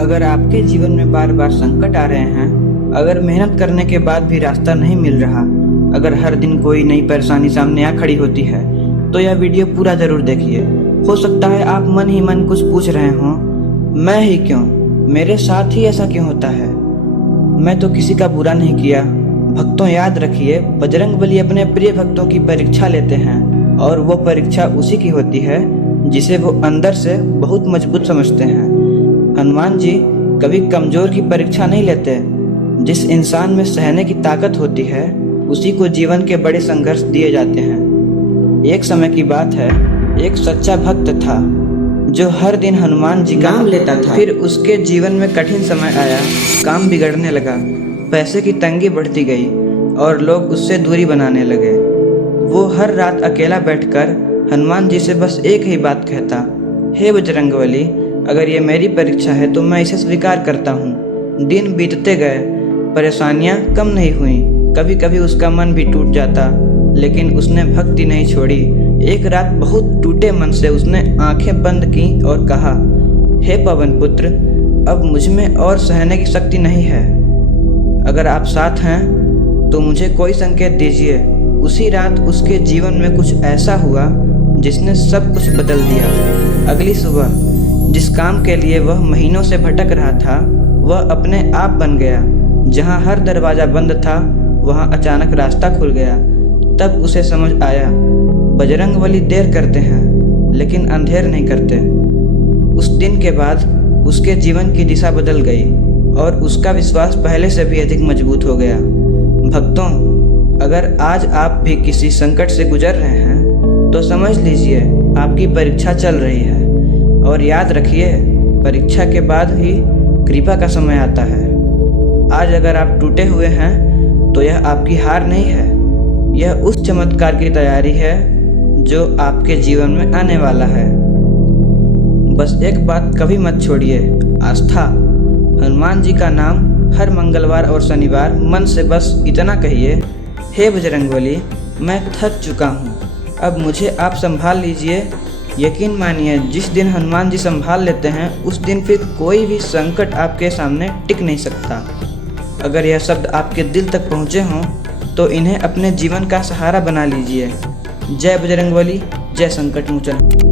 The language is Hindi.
अगर आपके जीवन में बार बार संकट आ रहे हैं, अगर मेहनत करने के बाद भी रास्ता नहीं मिल रहा, अगर हर दिन कोई नई परेशानी सामने आ खड़ी होती है, तो यह वीडियो पूरा जरूर देखिए। हो सकता है आप मन ही मन कुछ पूछ रहे हों, मैं ही क्यों, मेरे साथ ही ऐसा क्यों होता है। मैं तो किसी का बुरा नहीं किया। भक्तों, याद रखिए, बजरंगबली अपने प्रिय भक्तों की परीक्षा लेते हैं, और वो परीक्षा उसी की होती है जिसे वो अंदर से बहुत मजबूत समझते हैं। हनुमान जी कभी कमजोर की परीक्षा नहीं लेते। जिस इंसान में सहने की ताकत होती है, उसी को जीवन के बड़े संघर्ष दिए जाते हैं। एक समय की बात है, एक सच्चा भक्त था जो हर दिन हनुमान जी का नाम लेता था। फिर उसके जीवन में कठिन समय आया, काम बिगड़ने लगा, पैसे की तंगी बढ़ती गई और लोग उससे दूरी बनाने लगे। वो हर रात अकेला बैठकर हनुमान जी से बस एक ही बात कहता, हे बजरंगबली, अगर ये मेरी परीक्षा है तो मैं इसे स्वीकार करता हूँ। दिन बीतते गए, परेशानियाँ कम नहीं हुई, कभी कभी उसका मन भी टूट जाता, लेकिन उसने भक्ति नहीं छोड़ी। एक रात बहुत टूटे मन से उसने आंखें बंद की और कहा, हे पवन पुत्र, अब मुझ में और सहने की शक्ति नहीं है। अगर आप साथ हैं तो मुझे कोई संकेत दीजिए। उसी रात उसके जीवन में कुछ ऐसा हुआ जिसने सब कुछ बदल दिया। अगली सुबह जिस काम के लिए वह महीनों से भटक रहा था, वह अपने आप बन गया। जहां हर दरवाजा बंद था, वहां अचानक रास्ता खुल गया। तब उसे समझ आया, बजरंगबली देर करते हैं लेकिन अंधेर नहीं करते। उस दिन के बाद उसके जीवन की दिशा बदल गई और उसका विश्वास पहले से भी अधिक मजबूत हो गया। भक्तों, अगर आज आप भी किसी संकट से गुजर रहे हैं तो समझ लीजिए आपकी परीक्षा चल रही है, और याद रखिए, परीक्षा के बाद ही कृपा का समय आता है। आज अगर आप टूटे हुए हैं तो यह आपकी हार नहीं है, यह उस चमत्कार की तैयारी है जो आपके जीवन में आने वाला है। बस एक बात कभी मत छोड़िए, आस्था। हनुमान जी का नाम हर मंगलवार और शनिवार मन से बस इतना कहिए, हे बजरंगबली, मैं थक चुका हूँ, अब मुझे आप संभाल लीजिए। यकीन मानिए, जिस दिन हनुमान जी संभाल लेते हैं, उस दिन फिर कोई भी संकट आपके सामने टिक नहीं सकता। अगर यह शब्द आपके दिल तक पहुँचे हों तो इन्हें अपने जीवन का सहारा बना लीजिए। जय बजरंगबली, जय संकट मोचन।